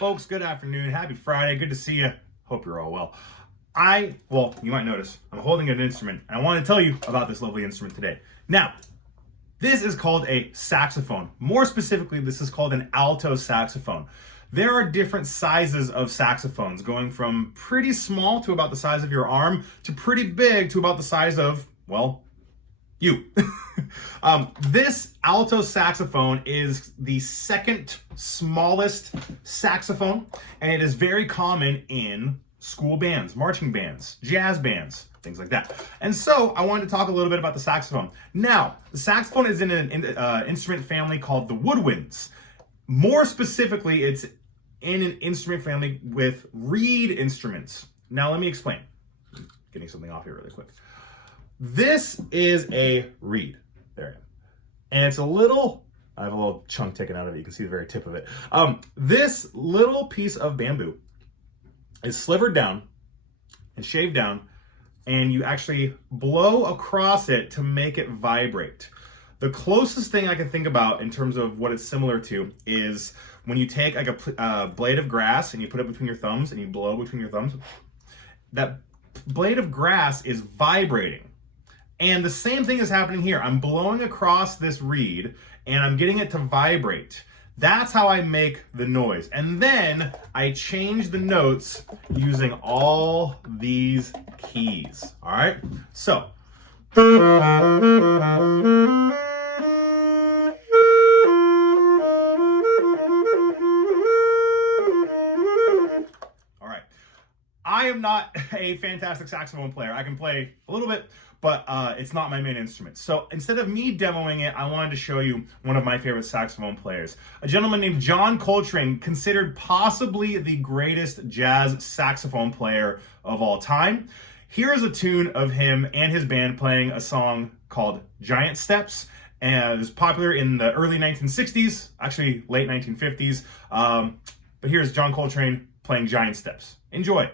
Folks, good afternoon. Happy Friday. Good to see you. Hope you're all well. You might notice I'm holding an instrument, and I want to tell you about this lovely instrument today. Now, this is called a saxophone. More specifically, this is called an alto saxophone. There are different sizes of saxophones, going from pretty small to about the size of your arm to pretty big to about the size of, well, you. This alto saxophone is the second smallest saxophone, and it is very common in school bands, marching bands, jazz bands, things like that. And so I wanted to talk a little bit about the saxophone. Now, the saxophone is in an instrument family called the woodwinds. More specifically, it's in an instrument family with reed instruments. Now, let me explain. Getting something off here really quick. This is a reed. There I am. And it's I have a little chunk taken out of it. You can see the very tip of it. This little piece of bamboo is slivered down and shaved down, and you actually blow across it to make it vibrate. The closest thing I can think about in terms of what it's similar to is when you take like a blade of grass and you put it between your thumbs and you blow between your thumbs. That blade of grass is vibrating. And the same thing is happening here. I'm blowing across this reed and I'm getting it to vibrate. That's how I make the noise. And then I change the notes using all these keys. All right? So. All right. I am not a fantastic saxophone player. I can play a little bit, but it's not my main instrument. So instead of me demoing it, I wanted to show you one of my favorite saxophone players. A gentleman named John Coltrane, considered possibly the greatest jazz saxophone player of all time. Here's a tune of him and his band playing a song called Giant Steps. And it was popular in the early 1960s, actually late 1950s. But here's John Coltrane playing Giant Steps. Enjoy.